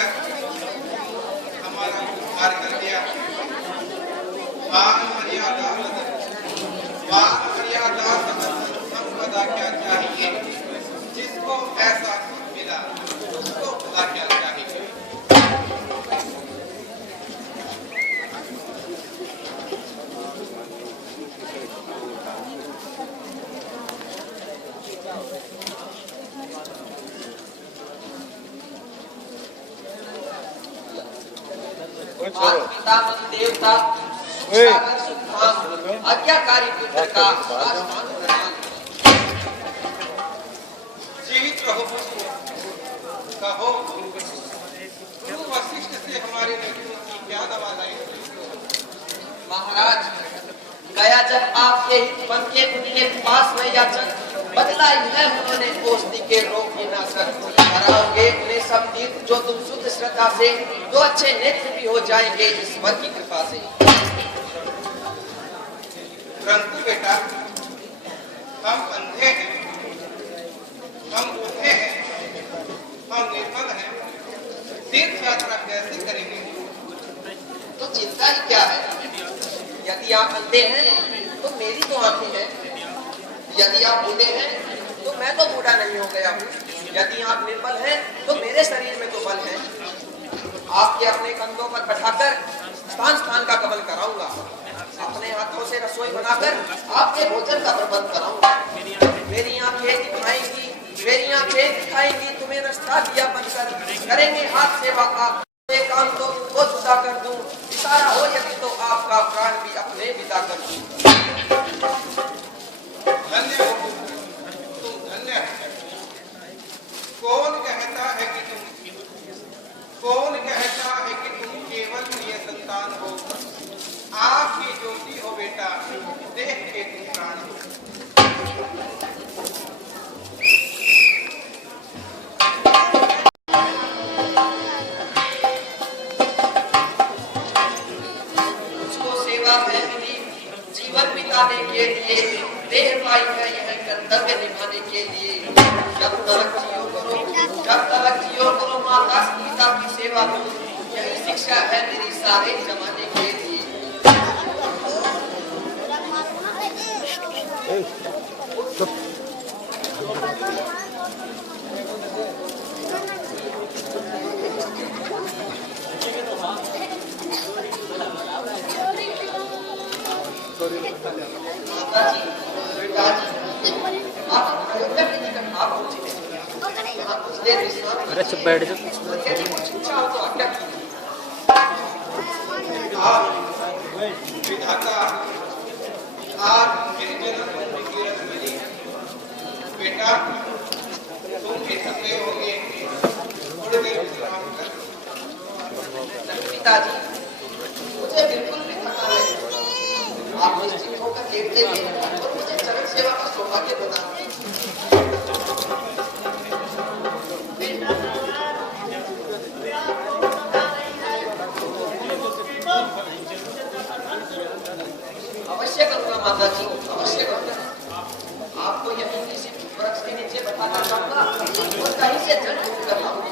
कर हमारा उद्धार कर दिया। मान मर्यादा संपदा क्या चाहिए, जिसको ऐसा सुख मिला उसको खुदा क्या चाहिए। पिता मन देवता आज्ञाकारी पुत्र का आसमान प्रणाम। जीवित रहो, कहो गुरु वशिष्ठ से हमारे नेत्रों की क्या दवा लाई। महाराज, गया जब आपके हित बन के उनके पास में याचन बदला है, उन्होंने ओस्ती के रोग की नाशक हराओगे उन्हें सब तीर्थ जो तुम शुद्ध श्रद्धा से, तो अच्छे नेत्र भी हो जाएंगे ईश्वर की कृपा से। परंतु बेटा, हम अंधे हैं, हम बूढ़े हैं, हम निर्बल हैं, तीर्थ यात्रा कैसे करेंगे। तो चिंता ही क्या है, यदि आप अंधे हैं तो मेरी तो आंखें हैं, यदि आप बूढ़े हैं तो मैं तो बूढ़ा नहीं हो गया हूँ, यदि आप निर्बल हैं तो मेरे शरीर में तो बल है। आपके अपने कंधों पर बैठाकर स्थान स्थान का कमल कराऊंगा, अपने हाथों से रसोई बनाकर आपके भोजन का प्रबंध कराऊंगा। मेरी आंखें दिखाएंगी तुम्हें रास्ता दिया बनकर, करेंगे हाथ सेवा का काम तो वो जुदा कर दूं, इशारा हो यदि तो आपका प्राण भी अपने विदा कर दूं। धन्य हो तुम, धन्य हो। कौन कहता है कि तुम केवल प्रिय संतान हो। आपकी ज्योति हो बेटा, देख के तुम प्राण हो। उसको सेवा है मिली जीवन बिताने के लिए, देह पाई है यह कर्तव्य निभाने के लिए। जब तक जियो करो माता पिता की सेवा करो, यही शिक्षा है मेरी सारे जमाने के लिए। माता जी, बेटा जी, आप अयोध्या की निकट आप पहुंचे हैं। यहाँ कुछ देर विश्राम कीजिए। अरे बैठ जाओ। यदि कुछ इच्छा हो तो आज्ञा कीजिए। विधाता आज फिर जन्मभूमि की रस मिली है। बेटा तुम भी थके होगे, थोड़ी देर विश्राम कर। पिताजी, मुझे बिल्कुल भी थका है। आप निश्चिंत होकर लेट जाइए और मुझे चरण सेवा का सौभाग्य प्रदान कीजिए। अवश्य करूंगा माता जी, अवश्य करूंगा। आपको यहीं किसी वृक्ष के नीचे बैठाना चाहूंगा और कहीं से जल ढूंढ कर लाऊंगा।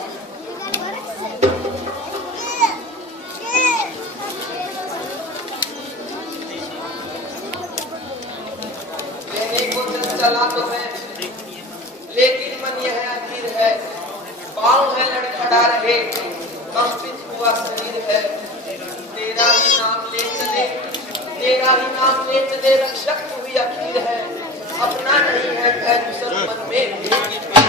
चला तो है लेकिन मन यह अधीर है, पाँव है लड़खड़ा रहे, कंपित हुआ शरीर है। तेरा ही नाम ले चले रक्षक तू ही अखीर है, अपना नहीं है भय दूसर मन में भेद की भीड़ है।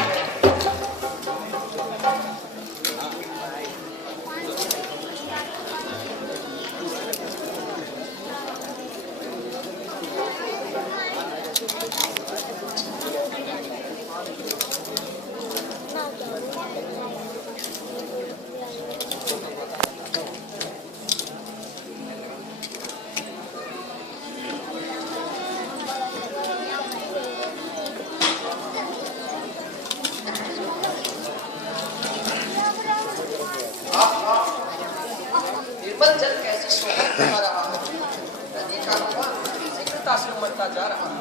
जल कैसे शोभा रहा है, नदी का हवा शीघ्रता से उमड़ता जा रहा है।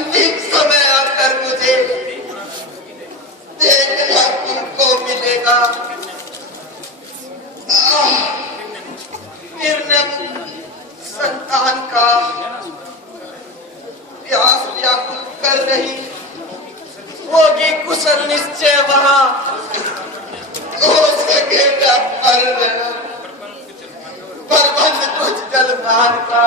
अंतिम समय आकर मुझे देखना तुमको मिलेगा। फिर न संतान का प्यास व्याकुल कर रही होगी कुशल निश्चय वहां हो सकेगा प्रबंध कुछ जलपान का।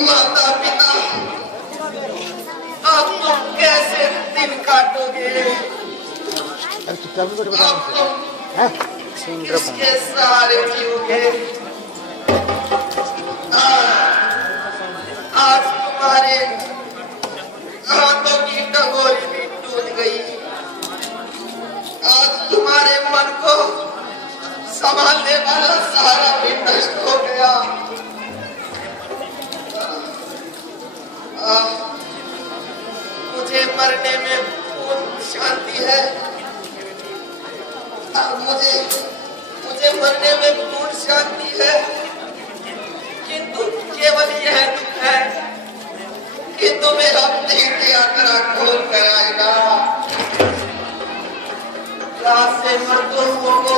माता पिता आप तुम कैसे दिन काटोगे? आप तुम किसके सहारे जियोगे? आज तुम्हारे हाथों की टंगोरी भी टूट गई। आज तुम्हारे मन को संभालने वाला सहारा भी नष्ट हो गया। मुझे मरने में पूर्ण शांति है। मुझे मरने में पूर्ण शांति है, किंतु केवल यह दुख है कि तुम्हें अपनी यात्रा खोल कर आएगा। रात से मजदूरों को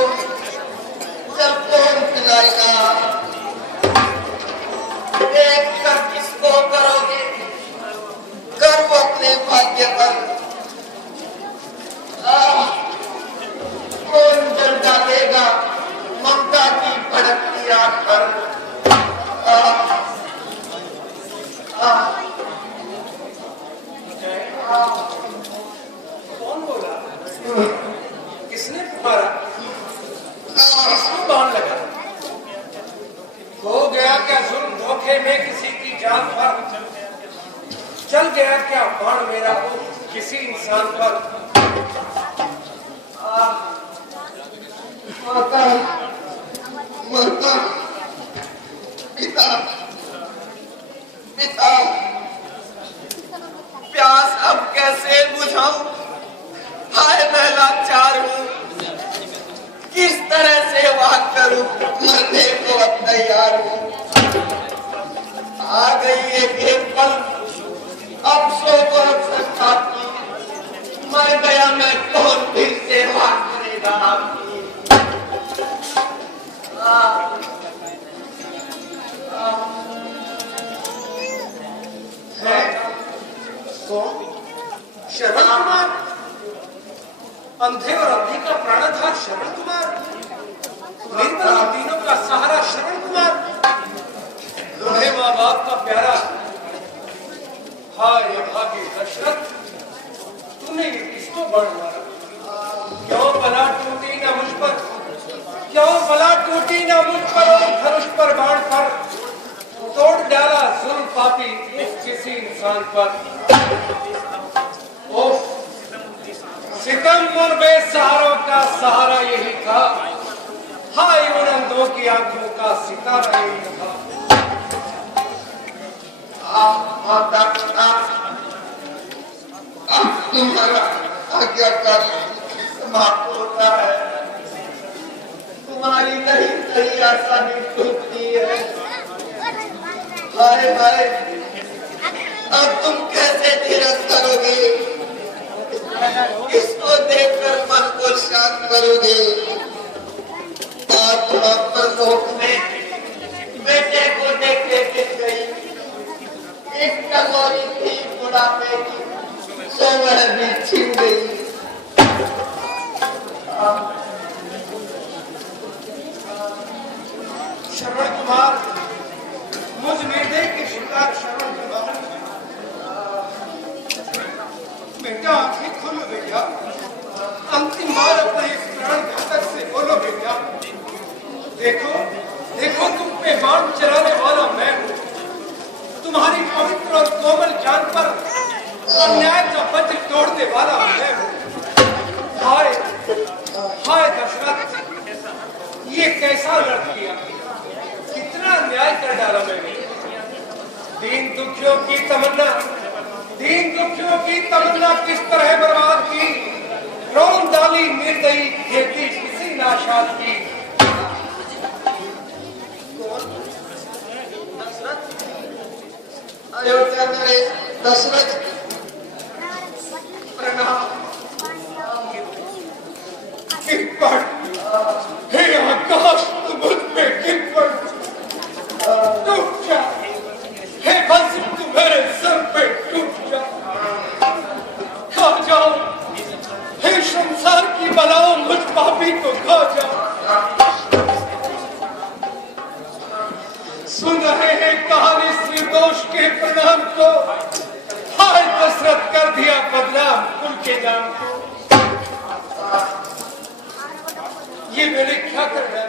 जब कौन पिलाएगा? देख कर किसको करोगे गर्व अपने भाग्य पर? कौन जल डालेगा ममता की भड़कती आग पर? कौन बोला? किसने पुकारा? किसको बाण लगा? हो गया क्या जुल्म धोखे में किसी की जान पर? चल गया क्या बाण मेरा किसी इंसान पर? माता, माता, पिता, पिता, प्यास अब कैसे बुझाऊं? हाय मैं लाचार हूँ, किस तरह से वाह करूं? मरने को अब तैयार हूँ। आ गई एक पल, अब सो को अक्सर खाती। मैं गया मैं कौन फिर से वाह करेगा आपकी? श्रवण कुमार, अंधे और अंधी का प्राणधार श्रवण कुमार, निर्बल दीनों का सहारा श्रवण कुमार, तुम्हें माँ बाप का प्यारा। हाय भाग्य दशरथ, तूने ये किसको बाण मारा? क्यों बला टूटी ना मुझ पर? क्यों बला टूटी ना मुझ पर और धनुष पर बाण पर? तोड़ डाला जुल्म पापी इस किसी इंसान पर। ओह, सितम और बेसहारों का सहारा यही था। हाय उन अंधों की आंखों का सितारा यही था। माता पिता, तुम्हारा आज्ञाकारी समाप्त होता है। तुम्हारी नहीं सही आशा भी टूटती है। हाय हाय, अब तुम कैसे धीरज करोगे? किसको देखकर मन को शांत करोगे? आत्मा परलोक में बेटे को देखते गिर गई। एक टंगोरी थी बुढ़ापे की, सो वह भी छिन गई। श्रवण कुमार, मुझ निर्दय के शिकार श्रवण कुमार, बेटा आंखें खोलो बेटा, अंतिम बार अपने इस प्राण घातक से बोलो बेटा। देखो देखो, तुम पे बाण चलाने वाला मैं हूँ। तुम्हारी पवित्र और कोमल जान पर अन्याय का वज्र तोड़ने वाला मैं हूँ। हाय हाय दशरथ, ये कैसा लड़ किया? कितना अन्याय कर डाला मैंने। दीन दुखियों की तमन्ना किस तरह बर्बाद की। रोन डाली निर्दयी खेती किसी नाशाद की। अयोध्या नरेश दशरथ प्रणाम। कितपड़ हे आकाश तू मुझ पे कितपड़ टूट जा, हे बस तू मेरे सर पे टूट जा, खा जाओ हे संसार की बलाओं मुझ पापी को खा जाओ। सुन रहे हैं कहानी श्रीदोष के प्रणाम को, हाय दशरथ कर दिया बदनाम कुल के नाम को। ये मैंने क्या कर दिया?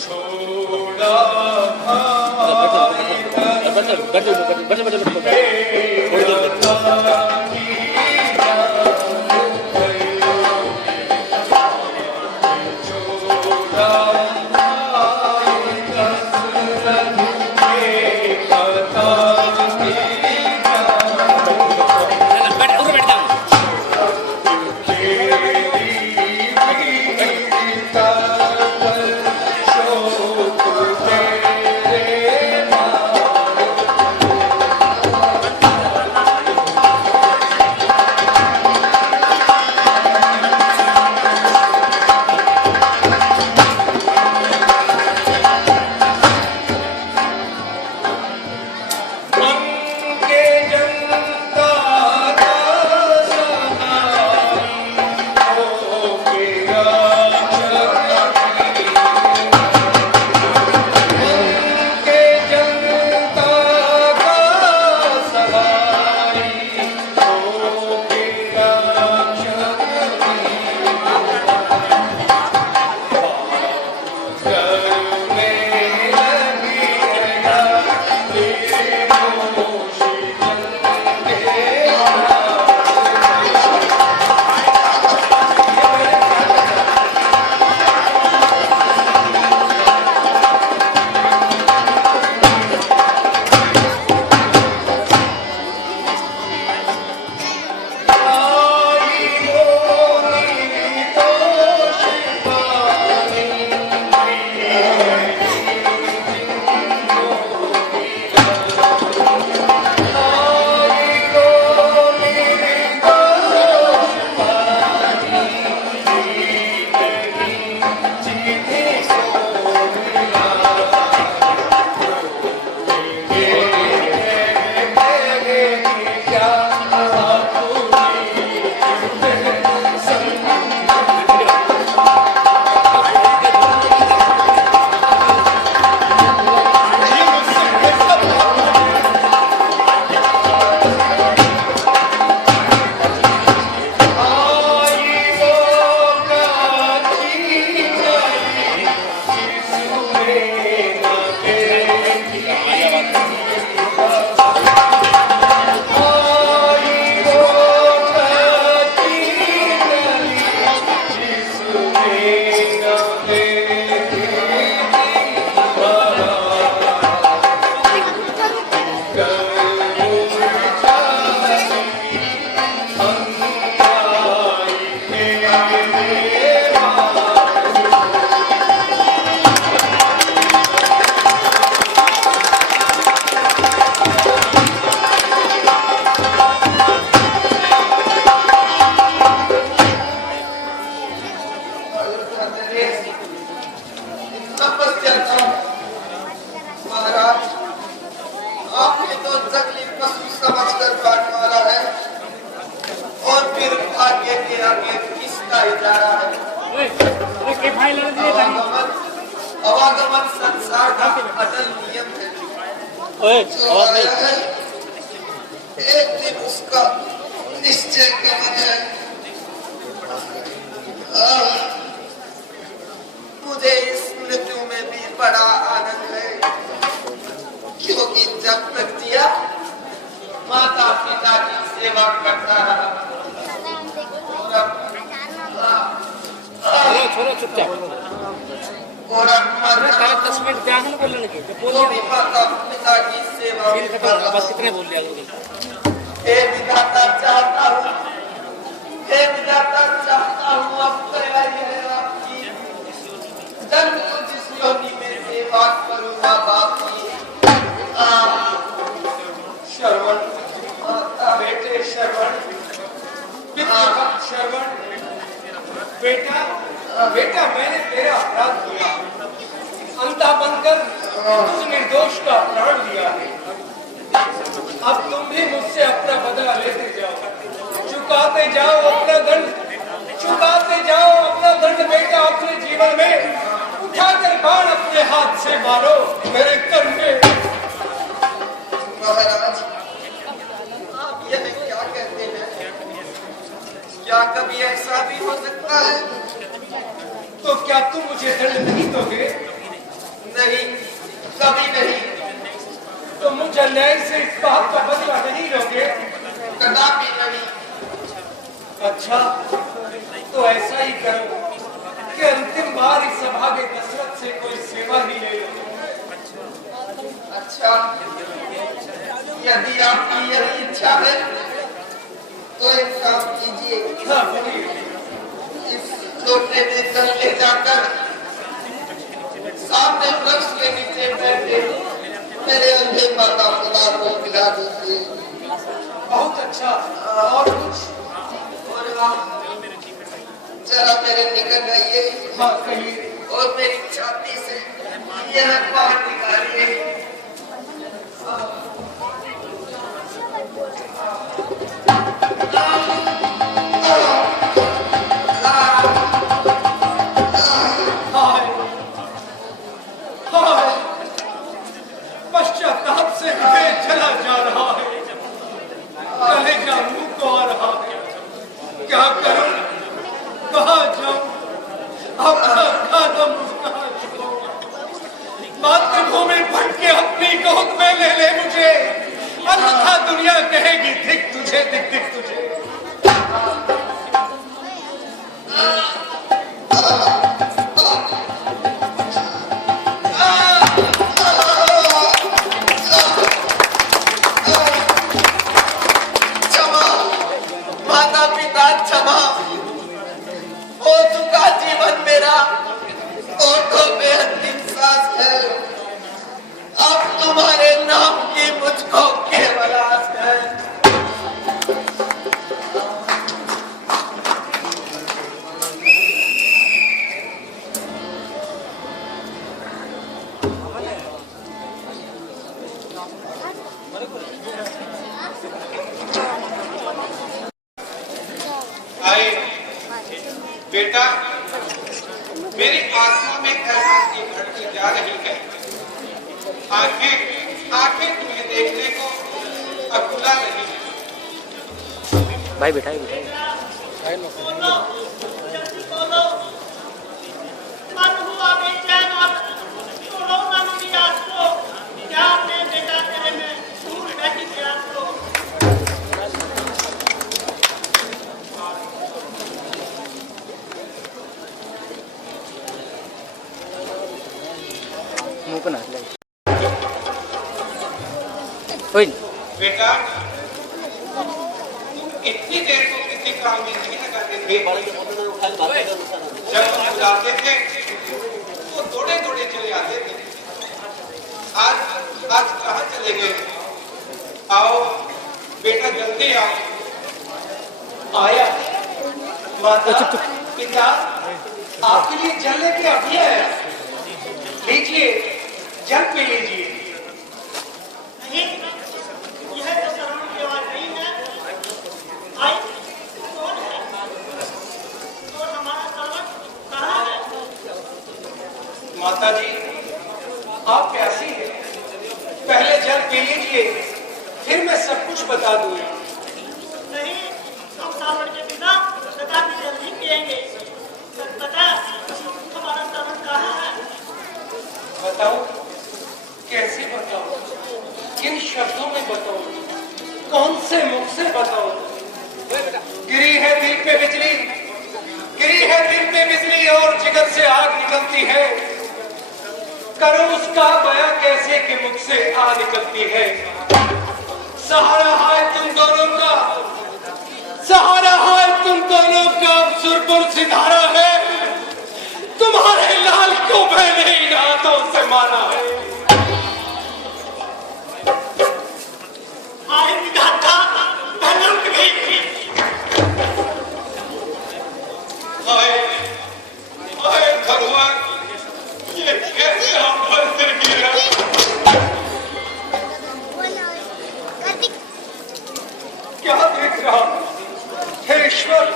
छोड़ा अवागमन संसार का अटल नियम है। जो आया है एक दिन उसका निश्चय गमन है। मुझे इस मृत्यु में भी बड़ा आनंद है, क्योंकि जब तक जिया माता पिता की सेवा करता रहा और अब और अब 10 मिनट त्याग ना बोलने लगे वो भी माता पिता की सेवा बस कितने बोल लिया हे विधाता चाहता हूँ हे विधाता, चाहता हूँ अब दया है आपकी, जन्म को जिस योनि में सेवा करूँ माँ बाप की। श्रवण, बेटे श्रवण, पितृभक्त श्रवण, बेटा बेटा मैंने तेरा अपराध किया, अंधा बनकर उस निर्दोष का प्राण लिया है। अब तुम भी मुझसे अपना बदला लेते जाओ, चुकाते जाओ अपना दंड, चुकाते जाओ अपना दंड। बेटा अपने जीवन में उठाकर बाण अपने हाथ से मारो मेरे कंधे। महाराज, आप यह क्या कहते हैं? क्या कभी ऐसा भी हो सकता है? तो क्या तुम मुझे दंड नहीं दोगे? नहीं, कभी नहीं। तो मुझ अन्याय से इस बात का बदला नहीं लोगे? कदापि नहीं। अच्छा, तो ऐसा ही करो कि अंतिम बार इस सभागे दशरथ से कोई सेवा ही ले लो। अच्छा, यदि आपकी यही इच्छा है तो एक काम कीजिए। हाँ, बोलिए। इस लोटे में जल ले जाकर सामने वृक्ष के नीचे बैठे मेरे अंधे माता पिता को पिला दीजिए। बहुत अच्छा। और कुछ? और आप जरा मेरे निकट आइए। हाँ, कहिए। और मेरी छाती से यह बाहर निकालिए। पश्चाताप से मुझे चला जा रहा है, कलेजा मुंह को आ रहा है। क्या करूं, कहाँ जाऊं, अपना खाना मुस्कान छोड़ूंगा। मातृभूमि भटके अपनी गोद में ले ले मुझे, अन्यथा दुनिया कहेगी धिक तुझे, धिक धिक तुझे। बेटा, मेरी आत्मा में करुणा की धड़की जा रही है। आंखें तुम्हें देखने को अकुला रही है। भाई बिठाई बिठाई। मुंह को ना बेटा, इतनी देर को किसी काम में नहीं लगाते थे। जब हम बुलाते थे वो दौड़े दौड़े चले आते थे। आज कहाँ चले गए? आओ बेटा, जल्दी आओ। आया। माता, पिता, आपके लिए जल लेके अभी आया। लीजिए, जल पी लीजिए। यह तो शरण की आवाज नहीं है। आई कौन है? और हमारा सर्वंत कहाँ है? माता जी, आप प्यासी हैं, पहले जल पी लीजिए, फिर मैं सब कुछ बता दूंगा। नहीं, हम सावण के बिना कदापि जल नहीं पिएंगे। बता, हमारा सर्वंत कहाँ है? बताओ, कैसे बताओ, किन शब्दों में बताओ, कौन से मुख से बताओ? गिरी है दिल पे बिजली, गिरी है दिल पे बिजली और जिगर से आग निकलती है। करो उसका बयां कैसे कि मुख से आग निकलती है। सहारा है तुम दोनों का, सहारा है तुम दोनों का सुरपुर सितारा है, तुम्हारे लाल को मैंने इन हाथों से मारा है। आए विधाता धनुक भी हाय हाय भगवान, ये कैसे हम पर से गिरा। क्या देख रहा हूं? हे ईश्वर,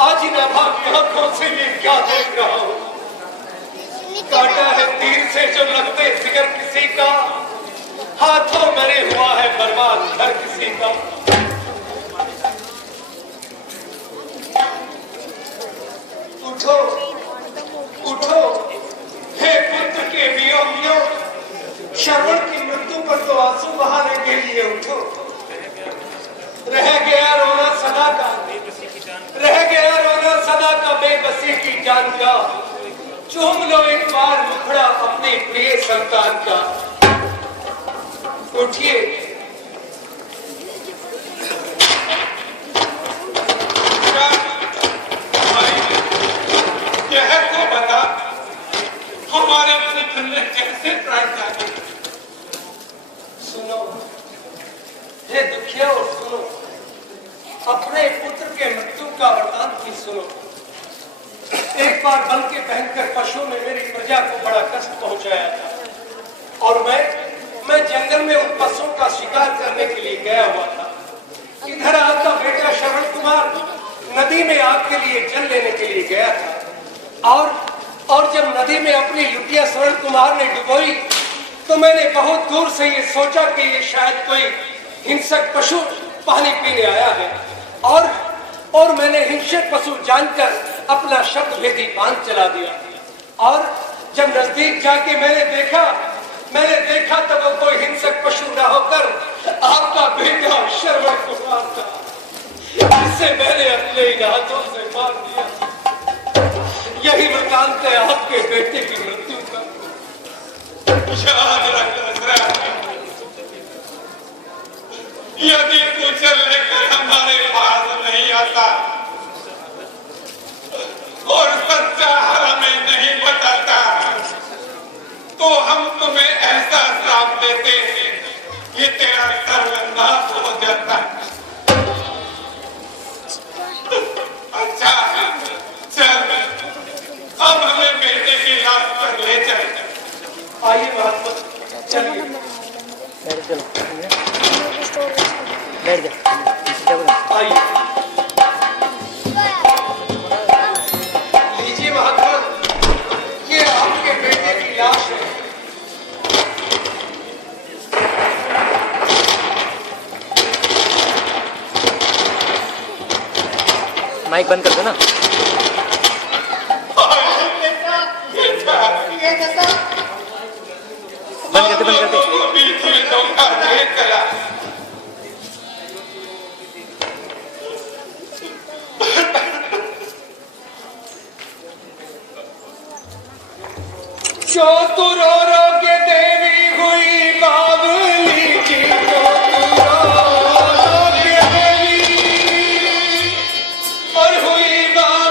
आज इन अभागी आंखों से ये क्या देख रहा हूं? काटा है तीर से जो लगते जिगर किसी का, हाथों मरे हुआ है बर्बाद घर किसी का। उठो उठो हे पुत्र के वियोगियों, श्रवण की मृत्यु पर तो आंसू बहाने के लिए उठो। रह गया रोना सदा का, रह गया रोना सदा का बेबसी की जान का। चूम लो एक बार मुखड़ा अपने प्रिय संतान का। उठिए, यह तो बता, हमारे पुत्र ने कैसे प्राण त्यागे। सुनो हे दुखिया, सुनो अपने पुत्र के मृत्यु का वृतांत भी सुनो। एक बार बल के भयंकर पशुओं ने मेरी प्रजा को बड़ा कष्ट पहुंचाया था और मैं जंगल में उन पशुओं का शिकार करने के लिए गया हुआ था। इधर आपका बेटा श्रवण कुमार नदी में आग के लिए जल लेने के लिए गया था और जब नदी में अपनी लुटिया श्रवण कुमार ने डुबोई तो मैंने बहुत दूर से ये सोचा कि ये शायद कोई हिंसक पशु पानी पीने आया है और मैंने हिंसक पशु जानकर अपना शब्द भेदी बांध चला दिया। और जब नजदीक जाके मैंने देखा तब वो कोई हिंसक पशु न होकर आपका बेटा श्रवण कुमार था, जिसे मैंने अपने इन हाथों से मार दिया। यही वृतांत है आपके बेटे की मृत्यु का। याद रख, यदि तू चलने कर हमारे पास नहीं आता और सच्चा हमें नहीं बताता तो हम तुम्हें ऐसा श्राप देते कि तेरा सर्वनाश हो जाता। अच्छा चल, अब हमें बेटे की लाश पर ले चल। आइए महात्मा, चलिए। बैठ जा। आइए, लीजिए महात्मा, ये आपके बेटे की लाश है। माइक बंद कर दो ना। बंद कर दे। बीच में धोखा दे चला। जो तू रो रो के देवी हुई बावली की, जो तू रो रो के देवी और हुई बावली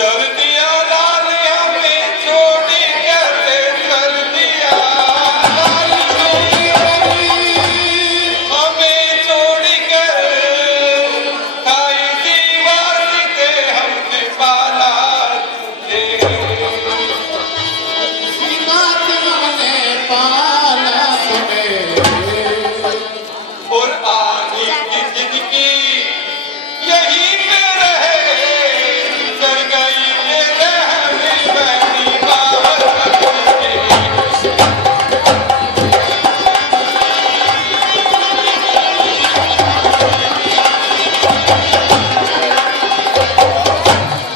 चल दिया लाल हमें छोड़ कर, चल दिया लाल हमें छोड़ कर, खाई दीवार से हम पाला तुझे। और आगे की जिंदगी यहीं पे रहे, चल गई मेरे हमें बहनी बाहर तुझे।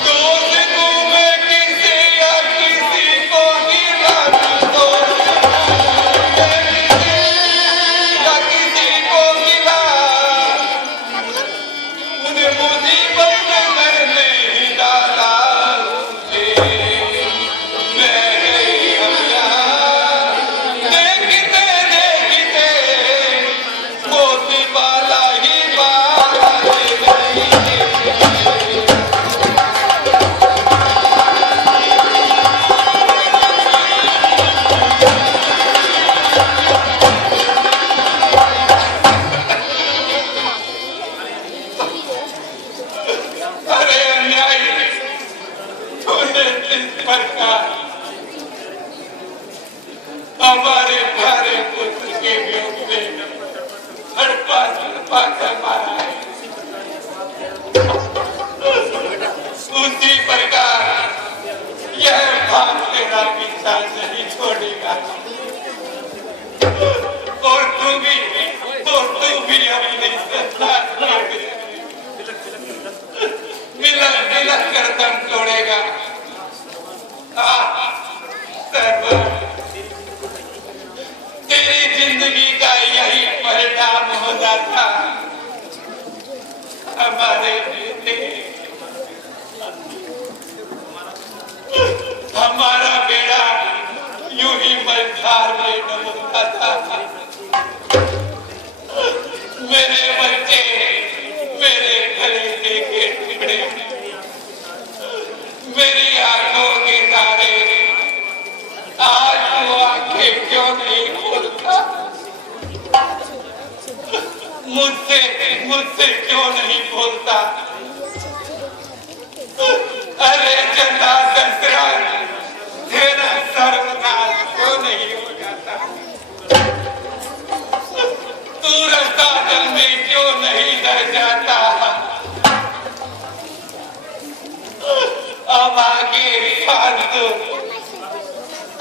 दोस्त तू मैं किसी या किसी को गिरा दूं, या किसी को गिरा, उन्हें मुसीबत में मैंने ही डाला तुझे। मैं गई हम यहाँ देखते देखते, मोती वाला ही बाला ले गई। अरे अन्यायी, तूने इस प्रकार हमारे प्यारे पुत्र के वियोग में हड़पा कर मारा है। उसी प्रकार यह भाग तेरा पीछा नहीं छोड़ेगा, और तू भी अपनी संतान को मिलक मिलक कर दम तोड़ेगा। सरवर, तेरी जिंदगी का यही परिणाम होना था। हमारे बेटे, हमारा बेड़ा यूं ही मझधार में डूबता था। मेरे बच्चे, मेरे कलेजे के टुकड़े, मेरी आंखों के तारे, आज वो आंखें क्यों नहीं खोलता? मुझसे क्यों नहीं बोलता? अरे चंदा दशरथ, तेरा सर्वनाश क्यों नहीं हो जाता? तू रास्ता जल में क्यों नहीं रह जाता? अब आगे फालतू,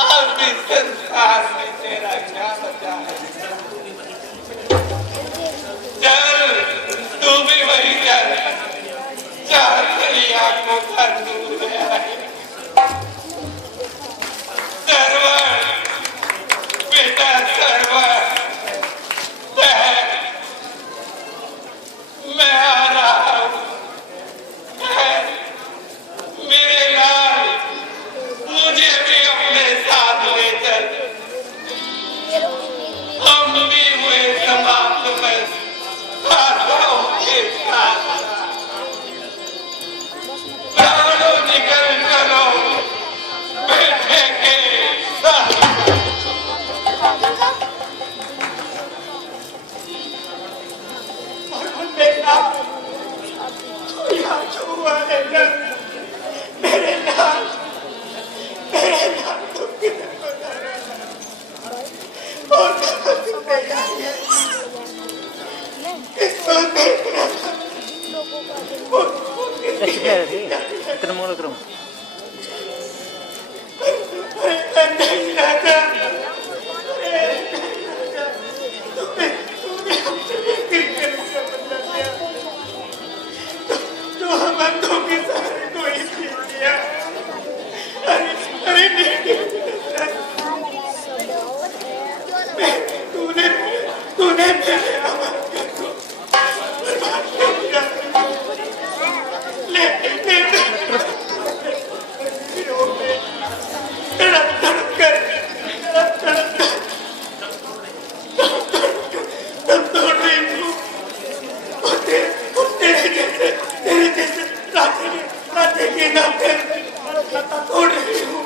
अब इस संसार में तेरा क्या बचा है? चल, तू भी वही चल, चार तेरी आंखों का दूर है। सरवर, बेटा सरवर, मैं आ रहा हूँ। मेरे लाल, मुझे भी अपने साथ ले चल। हम भी हुए समाप्त में हाथों के साथ। प्राणों निकल चलो बेटे के साथ। बेटा, तू यहाँ क्यों हुआ है? मेरे लाल तू किधर को जा रहा है? और तू बेटा इसको देख रहा था। इतना मोल करूँ नहीं राजा, तो हम अंधों के सारे को ही छीन लिया। अरे नहीं, तूने मेरे अमन को बर्बाद कर दिया। ले तड़प तड़प कर तब तोड़ रही हूँ। तेरे जैसे राजा नाते के नाते खाता तोड़ रही हूँ।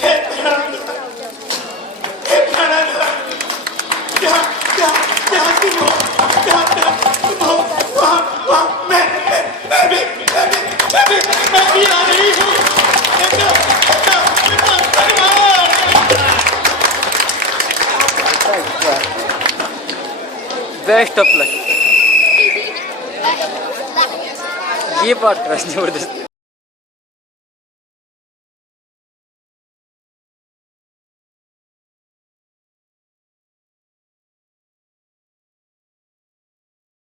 हे प्राणनाथ, क्या क्या क्या तुम हो? क्या क्या तुम हो? वहाँ मैं भी आ रही हूँ। Best of luck. ये पार्ट जबरदस्त।